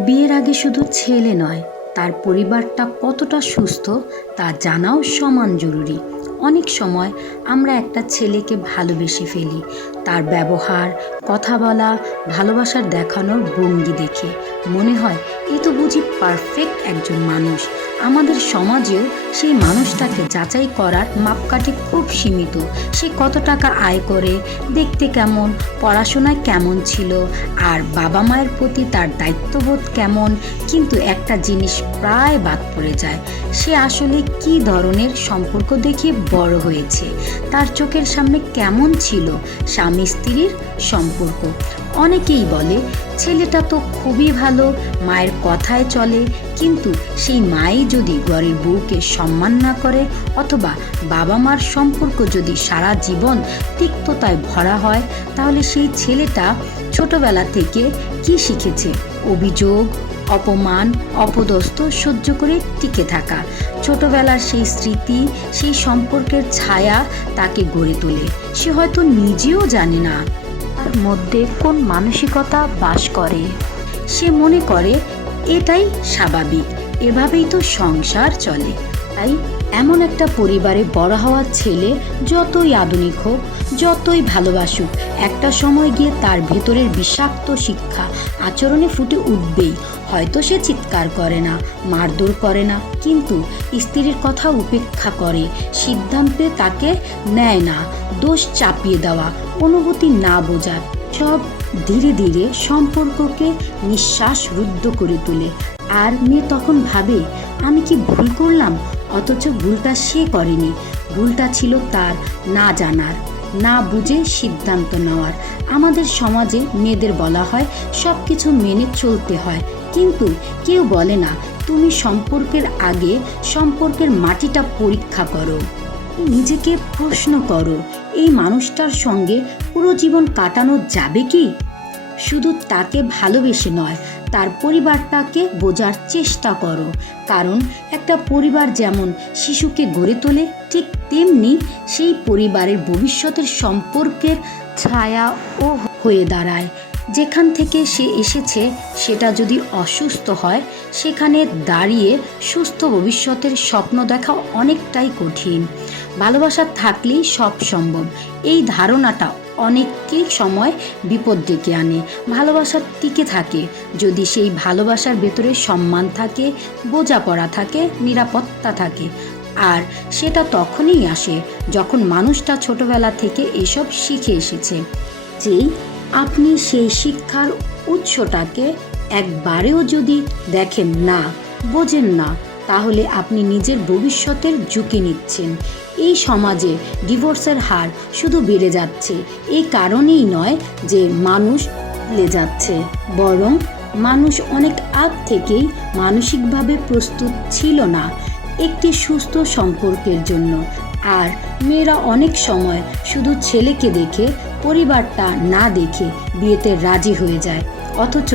বিয়ের আগে শুধু ছেলে নয়, তার পরিবারটা কতটা সুস্থ তা জানাও সমান জরুরি। অনেক সময় আমরা একটা ছেলেকে ভালোবেসে ফেলি, তার ব্যবহার, কথা বলা, ভালোবাসার দেখানোর ভঙ্গি দেখে। মনে হয় এ তো বুঝি পারফেক্ট একজন মানুষ। আমাদের সমাজেও সেই মানুষটাকে যাচাই করার মাপকাঠি খুব সীমিত। সে কত টাকা আয় করে, দেখতে কেমন, পড়াশোনায় কেমন ছিল, আর বাবা মায়ের প্রতি তার দায়িত্ববোধ কেমন, কিন্তু একটা জিনিস প্রায় বাদ পড়ে যায়। সে আসলে কি ধরনের সম্পর্ক দেখে বড় হয়েছে? তার চোখের সামনে কেমন ছিল স্বামী স্ত্রীর সম্পর্ক? অনেকেই বলে ছেলেটা তো খুবই ভালো, মায়ের কথায় চলে। কিন্তু সেই মাই যদি ঘরের বউকে সম্মান না করে অথবা বাবা মার সম্পর্ক যদি সারা জীবন তিক্ততায় ভরা হয়, তাহলে সেই ছেলেটা ছোটবেলা থেকে কি শিখেছে? অভিযোগ, অপমান, অপদস্থ সহ্য করে টিকে থাকা। ছোটবেলার সেই স্মৃতি, সেই সম্পর্কের ছায়া তাকে গড়ে তোলে। সে হয়তো নিজেও জানে না। মধ্যে কোন মানসিকতা বাস করে? সে মনে করে এটাই স্বাভাবিক। এভাবেই তো সংসার চলে। তাই এমন একটা পরিবারে বড় হওয়ার ছেলে যতই আধুনিক হোক, যতই ভালোবাসুক, একটা সময় গিয়ে তার ভেতরের বিষাক্ত শিক্ষা আচরণে ফুটে উঠবেই। হয়তো সে চিৎকার করে না, মারধর করে না, কিন্তু স্ত্রীর কথা উপেক্ষা করে, সিদ্ধান্তে তাকে নেয় না, দোষ চাপিয়ে দেওয়া, অনুভূতি না বোঝার। সব ধীরে ধীরে সম্পর্ককে নিঃশ্বাস রুদ্ধ করে তোলে। আর মেয়ে তখন ভাবে, আমি কি ভুল করলাম? অথচ ভুলটা সে করেনি। ভুলটা ছিল তার না জানার, না বুঝে সিদ্ধান্ত নেওয়ার। আমাদের সমাজে মেয়েদের বলা হয় সব কিছু মেনে চলতে হয়। কিন্তু কেউ বলে না, তুমি সম্পর্কের আগে সম্পর্কের মাটিটা পরীক্ষা করো। নিজেকে প্রশ্ন করো, এই মানুষটার সঙ্গে পুরো জীবন কাটানো যাবে কি? শুধু তাকে ভালোবেসে নয় তার পরিবারটাকে বোঝার চেষ্টা করো। কারণ একটা পরিবার যেমন শিশুকে গড়ে তোলে, ঠিক তেমনি সেই পরিবারের ভবিষ্যতের সম্পর্কের ছায়া ও হয়ে দাঁড়ায়। যেখান থেকে সে এসেছে, সেটা যদি অসুস্থ হয়, সেখানে দাঁড়িয়ে সুস্থ ভবিষ্যতের স্বপ্ন দেখা অনেকটাই কঠিন। ভালোবাসা থাকলেই সব সম্ভব। এই ধারণাটা অনেককেই সময় বিপদ ডেকে আনে, ভালোবাসা টিকে থাকে। যদি সেই ভালোবাসার ভেতরে সম্মান থাকে, বোঝাপড়া থাকে, নিরাপত্তা থাকে, আর সেটা তখনই আসে যখন মানুষটা ছোটবেলা থেকে এসব শিখে এসেছে যেই আপনি সেই শিক্ষার উৎসটাকে একবারেও যদি দেখেন না, বোঝেন না তাহলে আপনি নিজের ভবিষ্যতের ঝুঁকি নিচ্ছেন। এই সমাজে ডিভোর্সের হার শুধু বেড়ে যাচ্ছে। এই কারণেই নয় যে মানুষ বদলে যাচ্ছে, বরং মানুষ অনেক আগ থেকেই মানসিকভাবে প্রস্তুত ছিল না একটি সুস্থ সম্পর্কের জন্য। আর মেয়েরা অনেক সময় শুধু ছেলেকে দেখে, পরিবারটা না দেখে বিয়েতে রাজি হয়ে যায়। অথচ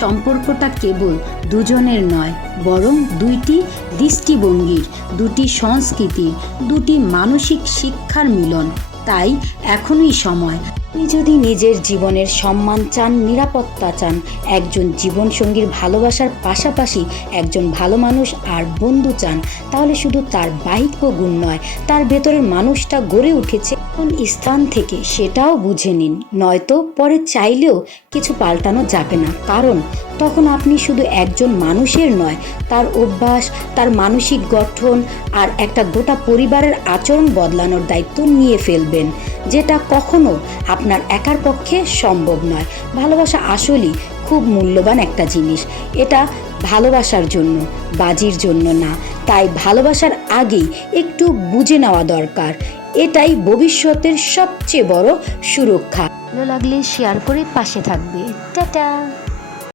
সম্পর্কটা কেবল দুজনের নয়, বরং দুইটি দৃষ্টিভঙ্গির, দুটি সংস্কৃতির, দুটি মানসিক শিক্ষার মিলন। তাই এখনই সময় আপনি যদি নিজের জীবনের সম্মান চান, নিরাপত্তা চান, একজন জীবনসঙ্গীর ভালোবাসার পাশাপাশি একজন ভালো মানুষ আর বন্ধু চান, তাহলে শুধু তার বাহিক গুণ নয়, তার ভেতরের মানুষটা গড়ে উঠেছে। কোন স্থান থেকে সেটাও বুঝে নিন। নয়তো পরে চাইলেও কিছু পাল্টানো যাবে না। কারণ তখন আপনি শুধু একজন মানুষের নয়, তার অভ্যাস, তার মানসিক গঠন আর একটা গোটা পরিবারের আচরণ বদলানোর দায়িত্ব নিয়ে ফেলবেন, যেটা কখনো আপনার একার পক্ষে সম্ভব নয়। ভালোবাসা আসলেই খুব মূল্যবান একটা জিনিস। এটা ভালোবাসার জন্য, বাজির জন্য না। তাই ভালোবাসার আগেই একটু বুঝে নেওয়া দরকার। এটাই ভবিষ্যতের সবচেয়ে বড় সুরক্ষা। ভালো লাগলে শেয়ার করে পাশে থাকবে। টাটা!